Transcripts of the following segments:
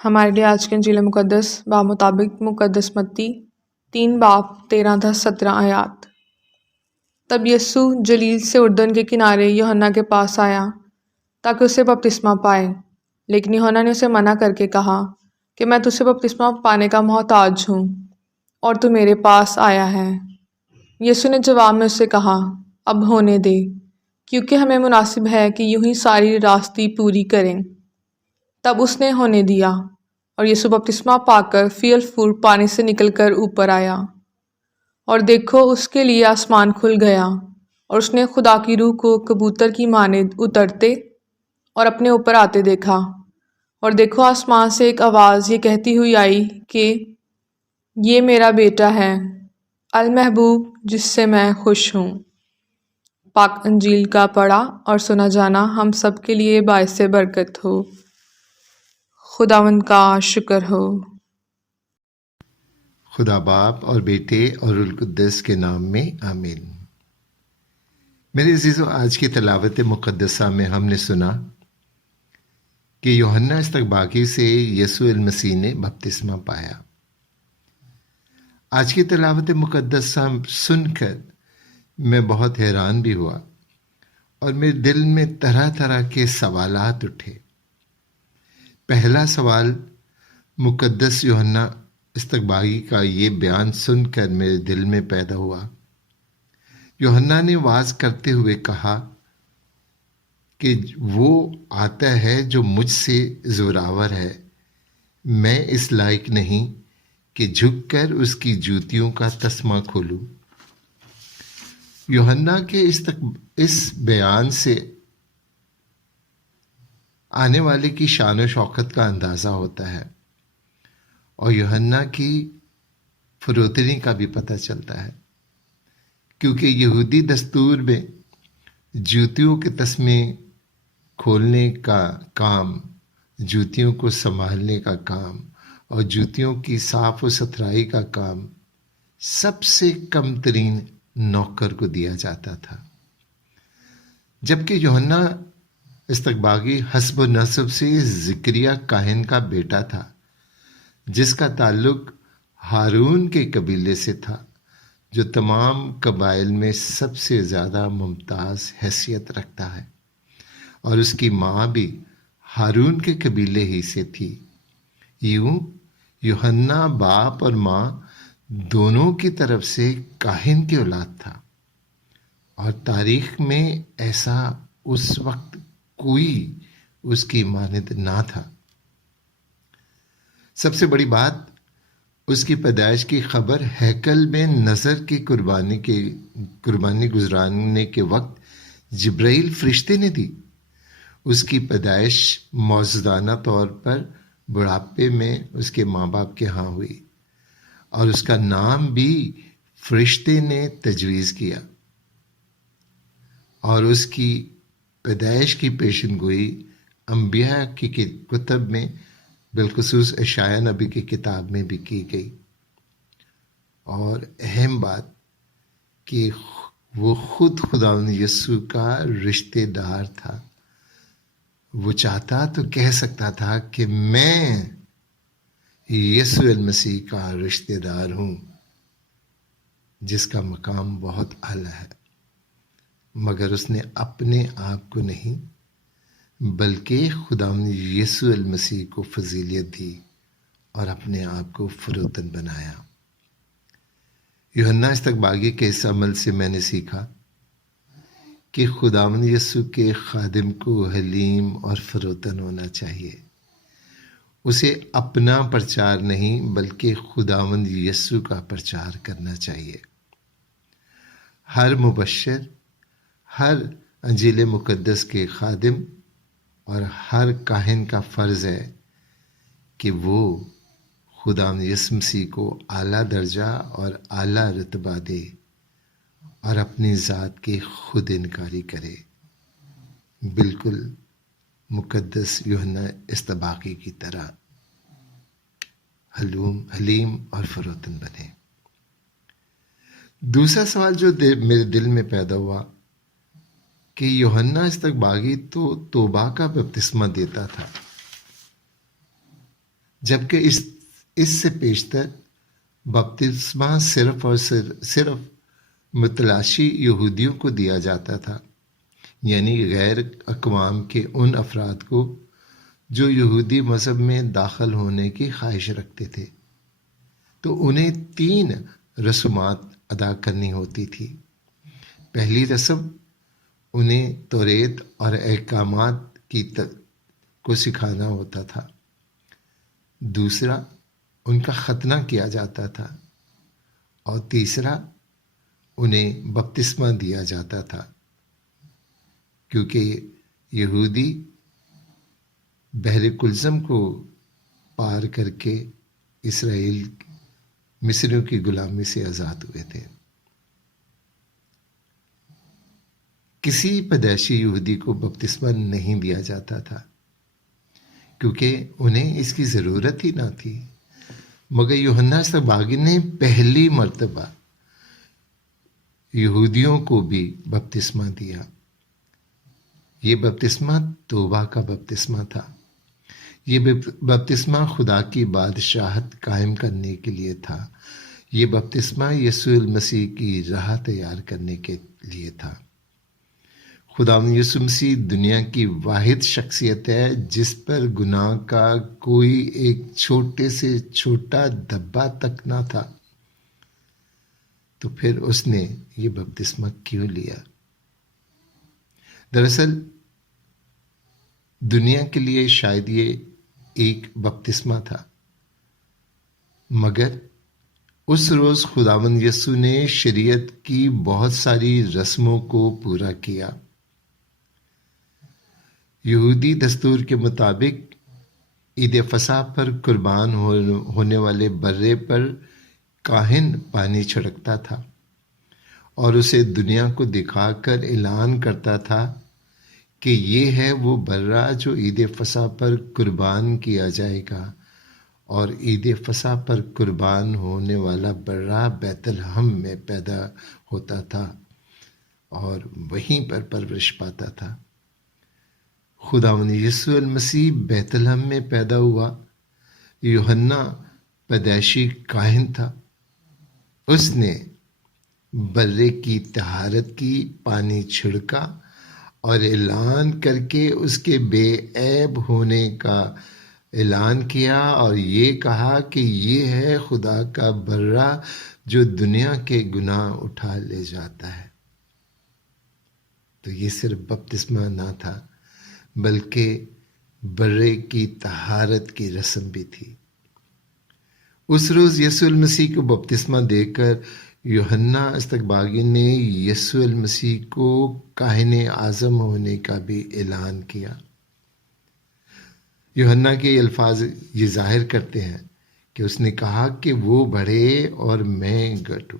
ہمارے لیے آج کے انجیل مقدس بمطابق مقدس متی 3 باب 13-17 آیات۔ تب یسوع جلیل سے اردن کے کنارے یوحنا کے پاس آیا تاکہ اسے بپتسمہ پائے، لیکن یوحنا نے اسے منع کر کے کہا کہ میں تجھ سے بپتسمہ پانے کا محتاج ہوں اور تو میرے پاس آیا ہے۔ یسوع نے جواب میں اسے کہا، اب ہونے دے، کیونکہ ہمیں مناسب ہے کہ یوں ہی ساری راستی پوری کریں۔ تب اس نے ہونے دیا اور یسوع بپتسمہ پا کر فی الفور پانی سے نکل کر اوپر آیا، اور دیکھو اس کے لیے آسمان کھل گیا اور اس نے خدا کی روح کو کبوتر کی مانند اترتے اور اپنے اوپر آتے دیکھا، اور دیکھو آسمان سے ایک آواز یہ کہتی ہوئی آئی کہ یہ میرا بیٹا ہے المحبوب جس سے میں خوش ہوں۔ پاک انجیل کا پڑھا اور سنا جانا ہم سب کے لیے باعث برکت ہو۔ خداوند کا شکر ہو۔ خدا باپ اور بیٹے اور روح القدس کے نام میں آمین۔ میرے عزیزو، آج کی تلاوت مقدسہ میں ہم نے سنا کہ یوحنا استقباغی سے یسوع المسیح نے بپتسمہ پایا۔ آج کی تلاوت مقدسہ سن کر میں بہت حیران بھی ہوا اور میرے دل میں طرح طرح کے سوالات اٹھے۔ پہلا سوال مقدس یوحنا استقباغی کا یہ بیان سن کر میرے دل میں پیدا ہوا۔ یوحنا نے وعظ کرتے ہوئے کہا کہ وہ آتا ہے جو مجھ سے زوراور ہے، میں اس لائق نہیں کہ جھک کر اس کی جوتیوں کا تسمہ کھولوں۔ یوحنا کے اس بیان سے آنے والے کی شان و شوکت کا اندازہ ہوتا ہے، اور یوحنا کی فروتنی کا بھی پتہ چلتا ہے، کیونکہ یہودی دستور میں جوتیوں کے تسمے کھولنے کا کام، جوتیوں کو سنبھالنے کا کام اور جوتیوں کی صاف و ستھرائی کا کام سب سے کم ترین نوکر کو دیا جاتا تھا، جبکہ یوحنا استقباغی حسب و نسب سے زکریا کاہن کا بیٹا تھا، جس کا تعلق ہارون کے قبیلے سے تھا، جو تمام قبائل میں سب سے زیادہ ممتاز حیثیت رکھتا ہے، اور اس کی ماں بھی ہارون کے قبیلے ہی سے تھی۔ یوں یوحنا باپ اور ماں دونوں کی طرف سے کاہن کی اولاد تھا، اور تاریخ میں ایسا اس وقت کوئی اس کی مانند نہ تھا۔ سب سے بڑی بات، اس کی پیدائش کی خبر ہیکل میں نذر کی قربانی گزرانے کے وقت جبرائیل فرشتے نے دی۔ اس کی پیدائش موجزانہ طور پر بڑھاپے میں اس کے ماں باپ کے ہاں ہوئی، اور اس کا نام بھی فرشتے نے تجویز کیا، اور اس کی پیدائش کی پیشن گوئی انبیاء کی کتب میں، بالخصوص اشعیاء نبی کی کتاب میں بھی کی گئی۔ اور اہم بات کہ وہ خود خداوند یسوع کا رشتہ دار تھا۔ وہ چاہتا تو کہہ سکتا تھا کہ میں یسوع المسیح کا رشتہ دار ہوں، جس کا مقام بہت اعلیٰ ہے، مگر اس نے اپنے آپ کو نہیں بلکہ خداوند یسوع المسیح کو فضیلت دی اور اپنے آپ کو فروتن بنایا۔ یوحنا استقباغی کے اس عمل سے میں نے سیکھا کہ خداوند یسوع کے خادم کو حلیم اور فروتن ہونا چاہیے۔ اسے اپنا پرچار نہیں بلکہ خداوند یسوع کا پرچار کرنا چاہیے۔ ہر مبشر، ہر انجیل مقدس کے خادم اور ہر کاہن کا فرض ہے کہ وہ خداوند یسوع مسیح کو اعلیٰ درجہ اور اعلیٰ رتبہ دے اور اپنی ذات کی خود انکاری کرے، بالکل مقدس یوحنا استقباغی کی طرح حلیم اور فروتن بنے۔ دوسرا سوال جو میرے دل میں پیدا ہوا کہ یوحنا استقباغی تو توبہ کا بپتسمہ دیتا تھا، جبکہ اس سے پیشتر بپتسمہ صرف اور صرف متلاشی یہودیوں کو دیا جاتا تھا، یعنی غیر اقوام کے ان افراد کو جو یہودی مذہب میں داخل ہونے کی خواہش رکھتے تھے، تو انہیں 3 رسومات ادا کرنی ہوتی تھی۔ پہلی رسم انہیں توریت اور احکامات کو سکھانا ہوتا تھا، دوسرا ان کا ختنہ کیا جاتا تھا، اور تیسرا انہیں بپتسمہ دیا جاتا تھا، کیونکہ یہودی بحر کلثم کو پار کر کے اسرائیل مصریوں کی غلامی سے آزاد ہوئے تھے۔ کسی پیدائشی یہودی کو بپتسمہ نہیں دیا جاتا تھا کیونکہ انہیں اس کی ضرورت ہی نہ تھی، مگر یوحنا سباگی نے پہلی مرتبہ یہودیوں کو بھی بپتسمہ دیا۔ یہ بپتسمہ توبہ کا بپتسمہ تھا۔ یہ بپتسمہ خدا کی بادشاہت قائم کرنے کے لیے تھا۔ یہ بپتسمہ یسوع المسیح کی راہ تیار کرنے کے لیے تھا۔ خداوند یسوع مسیح دنیا کی واحد شخصیت ہے جس پر گناہ کا کوئی ایک چھوٹے سے چھوٹا دھبا تک نہ تھا، تو پھر اس نے یہ بپتسمہ کیوں لیا؟ دراصل دنیا کے لیے شاید یہ ایک بپتسمہ تھا، مگر اس روز خداوند یسوع نے شریعت کی بہت ساری رسموں کو پورا کیا۔ یہودی دستور کے مطابق عید فصح پر قربان ہونے والے برے پر کاہن پانی چھڑکتا تھا اور اسے دنیا کو دکھا کر اعلان کرتا تھا کہ یہ ہے وہ برا جو عید فصح پر قربان کیا جائے گا، اور عید فصح پر قربان ہونے والا برا بیت الحم میں پیدا ہوتا تھا اور وہیں پر پرورش پاتا تھا۔ خداوند یسوع المسیح بیت الحم میں پیدا ہوا۔ یوحنا پیدائشی کاہن تھا، اس نے برے کی طہارت کی، پانی چھڑکا اور اعلان کر کے اس کے بے عیب ہونے کا اعلان کیا، اور یہ کہا کہ یہ ہے خدا کا برا جو دنیا کے گناہ اٹھا لے جاتا ہے۔ تو یہ صرف بپتسمہ نہ تھا بلکہ برے کی طہارت کی رسم بھی تھی۔ اس روز یسوع المسیح کو بپتسمہ دے کر یوحنا استقباغی نے یسوع المسیح کو کاہن اعظم ہونے کا بھی اعلان کیا۔ یوحنا کے الفاظ یہ ظاہر کرتے ہیں کہ اس نے کہا کہ وہ بڑھے اور میں گھٹوں۔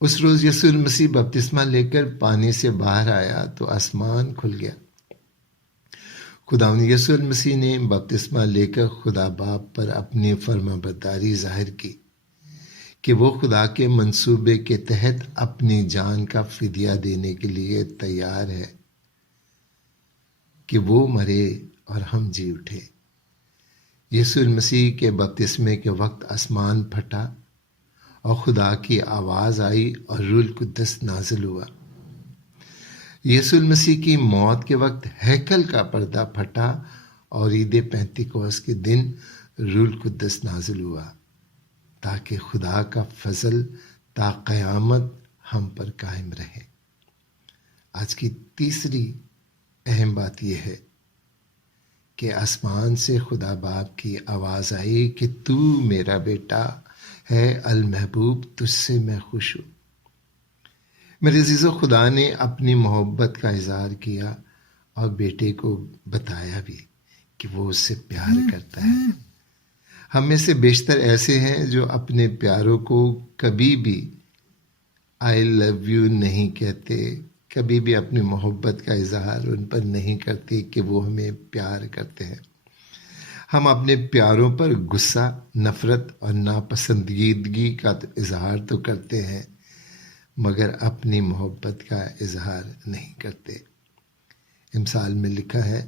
اس روز یسوع المسیح بپتسمہ لے کر پانی سے باہر آیا تو آسمان کھل گیا۔ خداوند یسوع المسیح نے بپتسمہ لے کر خدا باپ پر اپنی فرما برداری ظاہر کی کہ وہ خدا کے منصوبے کے تحت اپنی جان کا فدیہ دینے کے لیے تیار ہے، کہ وہ مرے اور ہم جی اٹھے۔ یسوع المسیح کے بپتسمے کے وقت آسمان پھٹا اور خدا کی آواز آئی اور روح القدس نازل ہوا۔ یسوع المسیح کی موت کے وقت ہیکل کا پردہ پھٹا اور عید پینتیکوس کے دن روح القدس نازل ہوا، تاکہ خدا کا فضل تا قیامت ہم پر قائم رہے۔ آج کی تیسری اہم بات یہ ہے کہ آسمان سے خدا باپ کی آواز آئی کہ تو میرا بیٹا ہے المحبوب، تجھ سے میں خوش ہوں۔ میرے عزیزو، خدا نے اپنی محبت کا اظہار کیا اور بیٹے کو بتایا بھی کہ وہ اس سے پیار کرتا ہے۔ ہم میں سے بیشتر ایسے ہیں جو اپنے پیاروں کو کبھی بھی آئی لو یو نہیں کہتے، کبھی بھی اپنی محبت کا اظہار ان پر نہیں کرتے کہ وہ ہمیں پیار کرتے ہیں۔ ہم اپنے پیاروں پر غصہ، نفرت اور ناپسندیدگی کا اظہار تو کرتے ہیں، مگر اپنی محبت کا اظہار نہیں کرتے۔ امثال میں لکھا ہے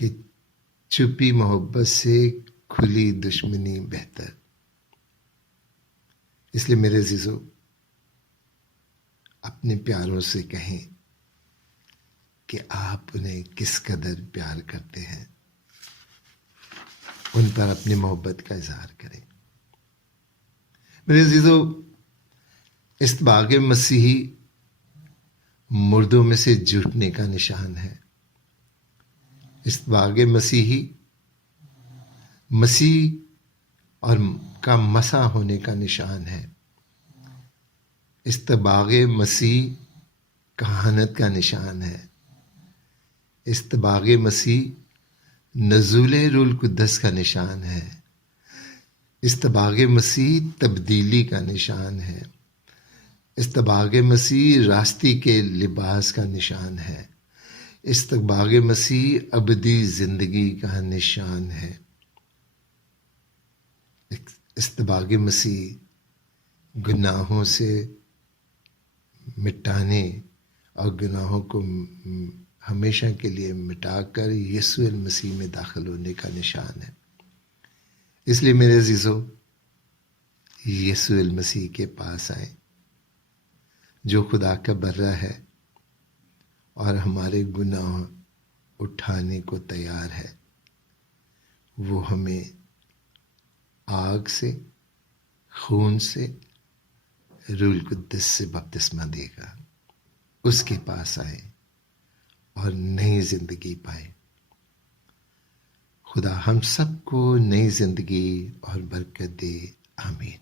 کہ چھپی محبت سے کھلی دشمنی بہتر. اس لیے میرے عزیزو اپنے پیاروں سے کہیں کہ آپ انہیں کس قدر پیار کرتے ہیں، ان پر اپنی محبت کا اظہار کریں. میرے عزیزو استباغ مسیحی مردوں میں سے جھٹنے کا نشان ہے. استباغ مسیحی مسیح اور کا مسح ہونے کا نشان ہے. استباغ مسیح کہانت کا نشان ہے. استباغ مسیح نزول روح القدس کا نشان ہے. استباغ مسیح تبدیلی کا نشان ہے. استباغ مسیح راستی کے لباس کا نشان ہے. استباغ مسیح ابدی زندگی کا نشان ہے. استباغ مسیح گناہوں سے مٹانے اور گناہوں کو ہمیشہ کے لیے مٹا کر یسوع المسیح میں داخل ہونے کا نشان ہے. اس لیے میرے عزیزو یسوع المسیح کے پاس آئیں جو خدا کا برہ ہے اور ہمارے گناہ اٹھانے کو تیار ہے. وہ ہمیں آگ سے، خون سے، روح القدس سے بپتسمہ دے گا. اس کے پاس آئیں اور نئی زندگی پائیں. خدا ہم سب کو نئی زندگی اور برکت دے. آمین.